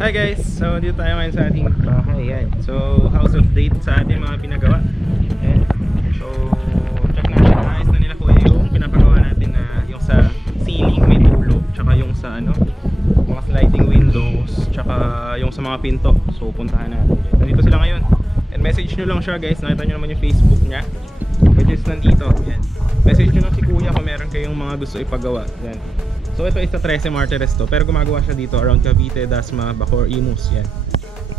Hi guys! So dito tayo ngayon sa ating bahay. Yan. So house update sa ating mga pinagawa. Yan. So check natin, ayos na nila kuya yung pinapagawa natin na yung sa ceiling may tulo, tsaka yung sa ano, mga sliding windows, tsaka yung sa mga pinto. So puntahan natin. Nandito sila ngayon. And message nyo lang siya guys, nakita nyo naman yung Facebook niya, which is nandito. Yan. Message nyo lang si kuya kung meron kayong mga gusto ipagawa. Yan. So ito is sa 13 Martires to, pero gumagawa siya dito around Cavite, Dasma, Bacoor, Imus. Yan.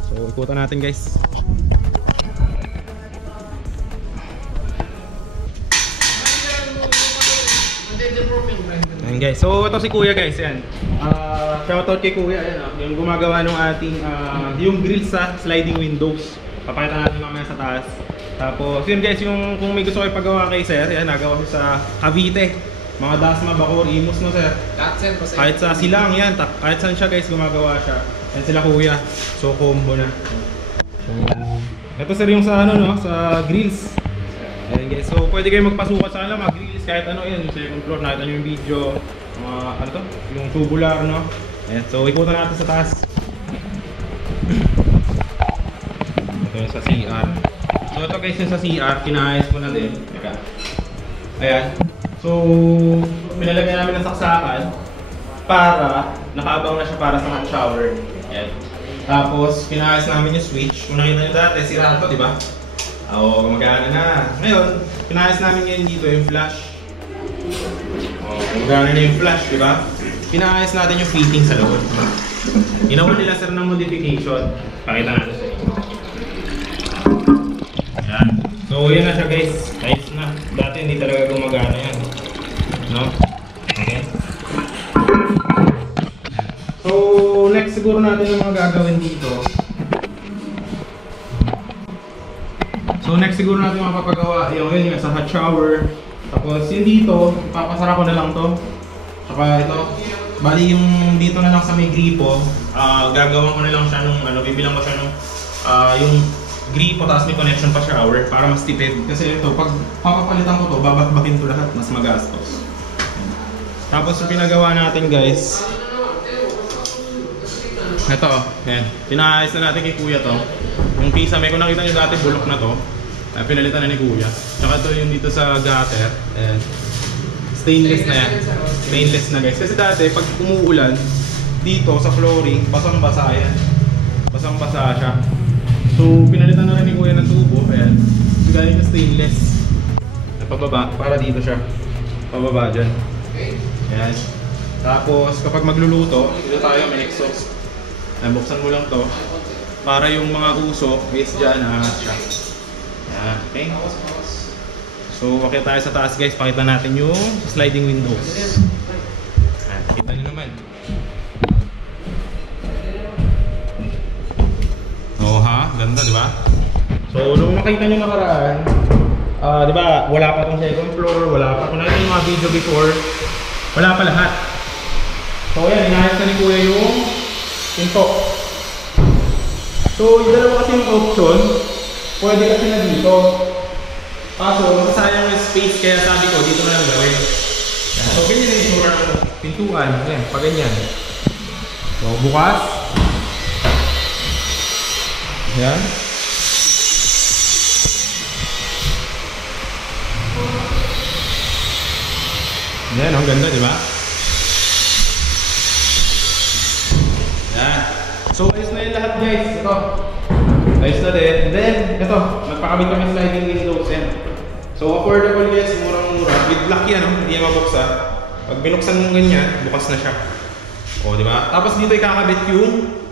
So ikutan natin guys. Ayan guys, so ito si kuya guys. Yan. Shoutout kay kuya. Ayan, yung gumagawa ng ating yung grill sa sliding windows. Papakita natin mamaya sa taas. Tapos yun guys, yung kung may gusto kayo ipagawa kay sir, yan, nagawa siya sa Cavite, mga Dasma, Bacoor, Imus, no sir? Kahit sa Silang yan, kahit saan siya guys gumagawa siya. Yan sila kuya. So combo na. Ito sir yung sa ano no, sa grills. Ayan guys, so pwede kayo magpasukat sa mga grills kahit ano yan, second floor, nakita nyo yung video, ano to? Yung tubular no. Ayan, so ikutan natin sa taas. Ito yung sa CR. So ito guys yung sa CR, kinaayos ko na din. Teka. Ayan. So, pinalagyan namin ng saksakan para nakaabang na siya para sa hot shower. Ayan. Tapos, pinaayos namin yung switch. Kung nakita nyo dati, sira ito, di ba? Oo, gumagana na. Ngayon, pinaayos namin ngayon dito yung flash. Oo, gumagana na yung flash, di ba? Pinaayos natin yung fitting sa loob. Ginawa nila sir ng modification. Pakita natin sa inyo. Ayan. So, yan na siya guys. Ayos na. Dati hindi talaga gumagana yan. No? Okay. So, next siguro natin yung mga gagawin dito. So, next siguro natin yung mapapagawa yung sa hot shower. Tapos, yung dito, papasara ko na lang to. Saka ito. Bali yung dito na lang sa may gripo. Gagawan ko na lang siya nung, bibilang ko siya nung, yung gripo, tapos may connection pa shower para mas tipid. Kasi ito, pag papapalitan ko to, babakbakin to lahat, mas magastos. Tapos yung pinagawa natin guys, ito, yan. Pinaayos na natin kay kuya to. Yung kisame, kung nakita nyo dati bulok na to, pinalitan na ni kuya. Tsaka ito yung dito sa gutter, ayan. Stainless na yan. Stainless na guys. Kasi dati, pag umuulan, dito sa flooring, basang-basa yan. Basang-basa siya. So, pinalitan na rin ni kuya ng tubo, ayan. Galing na stainless. Pababa, para dito siya. Pababa dyan. Ayan. Tapos, kapag magluluto, dito tayo may exhaust. Ayan, buksan mo lang to. Para yung mga usok, is dyan, siya. Ayan, okay. So, wakit tayo sa taas guys, pakita natin yung sliding windows. Ayan, kita nyo naman. Oh ha, ganda di ba? So nung nakita nyo nakaraan, di ba wala pa tong second floor, wala pa. Kung nakita yung mga video before, wala pa lahat. So yan, inayos na ni kuya yung pinto. So yung dalawa kasi yung option, pwede kasi na dito. Kaso masasayang yung space, kaya sabi ko dito na lang gawin. So ganyan yung isura ng pintuan, yan, pag ganyan. So bukas. Yan. Yan, ang ganda, di ba? Yan. So, ayos na yung lahat guys. Ito. Ayos na din. And then, ito. Nagpakabit kami sliding windows. Yan. So, affordable guys. Murang-mura. With lock yan, no? Hindi yan mabuksa. Pag binuksan mo ganyan, bukas na siya. O, di ba? Tapos dito ikakabit yung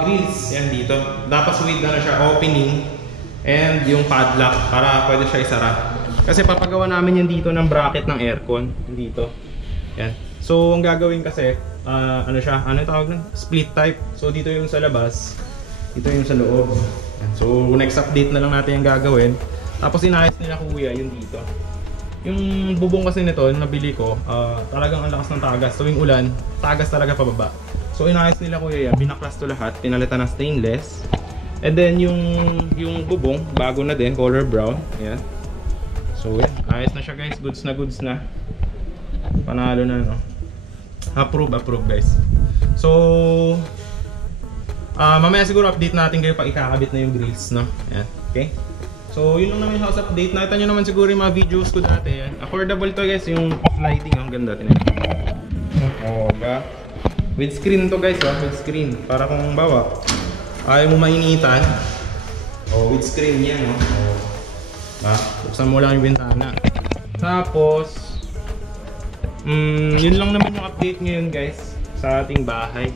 grills, yan dito. Dapat with na siya, opening and yung padlock para pwede siya isara. Kasi papagawa namin yan dito ng bracket ng aircon dito. Yan. So ang gagawin kasi ano siya, ano yung tawag nun? Split type. So dito yung sa labas, dito yung sa loob. Yan. So next update na lang natin yung gagawin. Tapos inayos nila kuya yung dito. Yung bubong kasi nito, nabili ko, talagang ang lakas ng tagas. Tuwing ulan, tagas talaga pababa. So inayos nila kuya yan, binaklas to lahat, pinalitan ng stainless. And then yung bubong, bago na din, color brown. Ayan. So yan, ayos na siya guys, goods na. Panalo na no. Approve guys. So Mamaya siguro update natin kayo pag ikakabit na yung grills, no? Ayan, okay? So, yun lang naman yung house update. Nakita nyo naman siguro yung mga videos ko dati. Ayan. Affordable to guys, yung lighting. Ang ganda. Oh, with screen to guys, with screen. Para kung bawa, ayaw mo mainitan. Oh, with screen yan, no? Buksan mo lang yung bintana. Tapos, yun lang naman yung update ngayon guys sa ating bahay.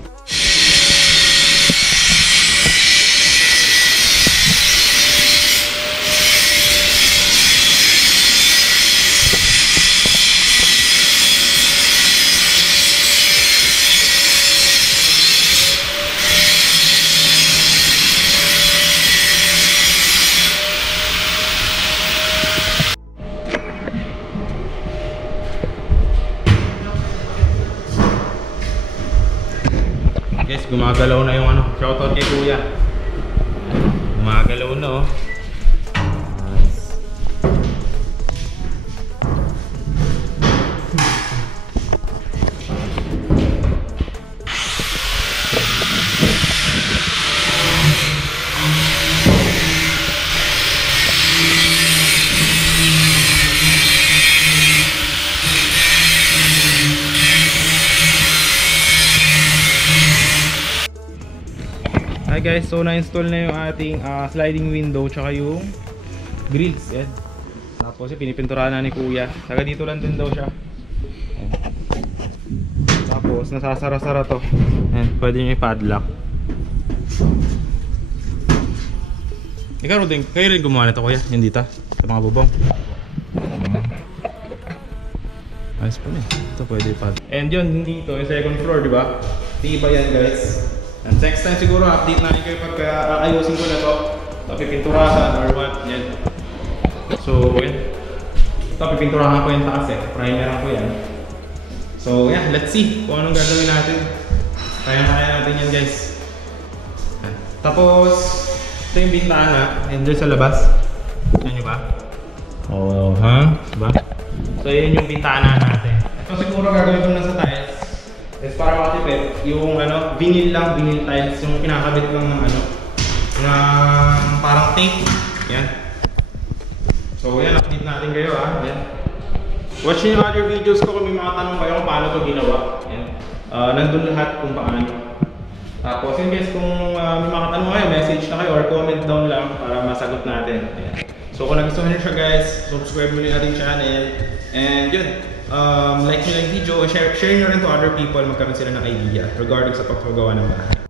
Guys, gumagalaw na yung ano, shoutout kay kuya. Gumagalaw na oh. Hi guys, so na-install na yung ating sliding window tsaka yung grills. Yan. Tapos pinipinturahan na ni kuya. Taga dito lang din daw siya. Yan. Tapos nasasara-sara to. Yan. Pwede nyo i-padlock. Ikaw din, kayo rin gumawa nito kuya, yung dito sa mga bubong. Ayos po na. Ito pwede i-padlock. And yun, dito yung second floor, di ba? Diba yan guys? And next time siguro update natin kayo pag ayusin ko na to. Ito pipinturahan or what, yan. So yan. Ito pipinturahan ko yung taas eh. Primeran ko yan. So yeah, let's see kung anong gagawin natin. Kaya natin yan guys. Yan. Tapos ito yung bintana. And doon sa labas. Yan nyo ba? Oh, ha? Diba? So yun yung bintana natin. Ito siguro gagawin ko na sa tiles. Is para makatipid, yung ano, vinyl tiles, yung kinakabit lang ng ano, ng parang tape. Yan. So yan, update natin kayo yan. Watch nyo yung other videos ko kung may mga tanong kayo kung paano ito ginawa. Yan. Nandun lahat kung paano. Tapos yun guys, kung may mga tanong kayo, message na kayo or comment down lang para masagot natin. Yan. So kung nagustuhan nyo siya guys, subscribe mo yung ating channel. And yun. Like nyo lang yung video, share nyo rin to other people, magkaroon sila ng idea regarding sa pagpagawa ng bahay.